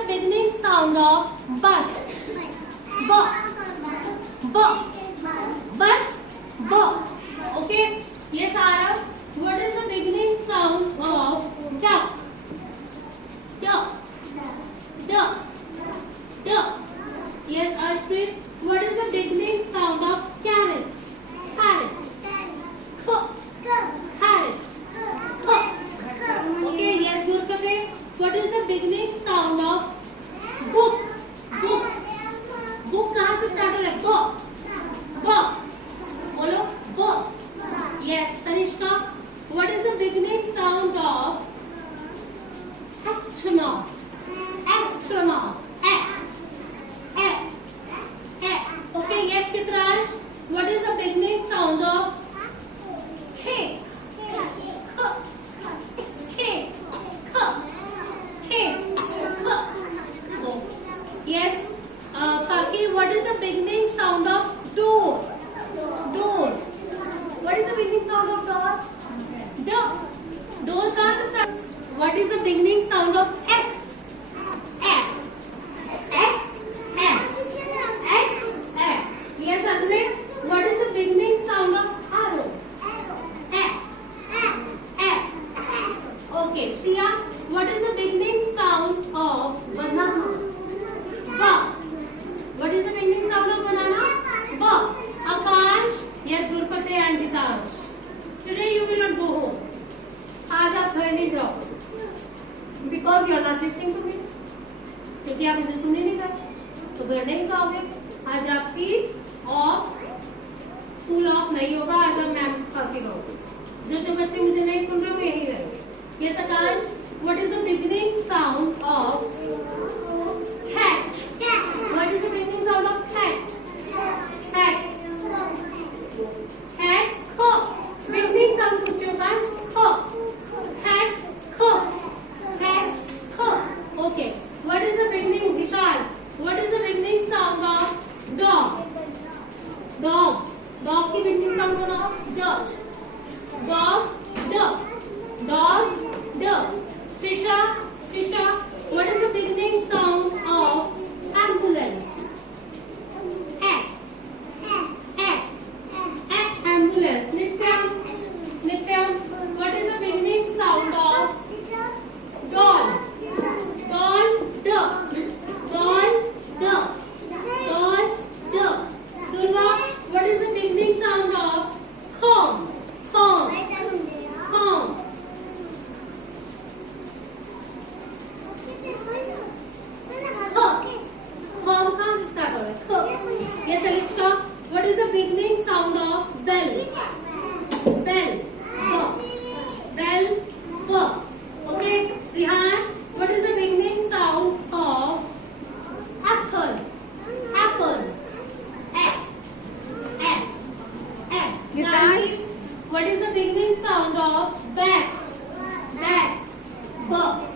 the beginning sound of bus? B. B. Bus. B. Okay. Yes, Arav. What is the beginning sound of duck? D. D. D. Yes, Ashpreet. What is the beginning sound of carrot? Carrot. K. Carrot. K. Okay. Yes, Gurkate. What is the beginning sound of book? Book. Book कहाँ से start हो रहा है? B. B. बोलो. B. Yes, Tanishka. What is the beginning sound of astronaut? Astronaut. A. A. A. Okay, yes, Chitraj. What is the beginning sound of cake? K. Cake. Cake. So, yes, Paki. What is the beginning sound of door? Door. What is the beginning sound of door? D. Door कहाँ से start? What is the beginning sound of X? X. X. X. X. X. Yes, Advait. What is the beginning sound of arrow? A. A. Okay, Sia. What is the beginning sound of banana? B. What is the beginning sound of banana? B. Akash. Yes, Gurfateh and Jitash. Today you will not go home. आज आप घर नहीं जाओ. Because you are not listening to me. क्योंकि आप मुझे सुन ही नहीं रहे, तो घर नहीं जाओगे. आज आपकी ऑफ, स्कूल ऑफ नहीं होगा. आज आप मैम के पास ही रहोगे. जो बच्चे मुझे नहीं सुन रहे वो यहीं रहेंगे. Yes, Akash. What is the beginning sound of cat? What is the beginning sound of cat? Cat. Cat. K. Beginning sound पूछिए Akash. K. Cat. K. Cat. K. Okay. What is the beginning, Vishal? What is the beginning sound of dog? Dog. Dog की beginning sound बताओ. D. Dog. D. Dog. D. Trisha. Trisha. What is the beginning sound of ambulance? A. A. A. Ambulance. Nityam. Nityam. What is the beginning sound of doll? Doll. D. Doll. D. Doll. D. Durga. What is the beginning sound of comb? Comb. Comb. Comb कहाँ से start हो रहा है? Yes, Alishka. What is the beginning sound of bell? Bell. B. Bell. B. Okay. Rihan. What is the beginning sound of apple? Apple. A. A. A. Janvi. What is the beginning sound of bat? Bat. B.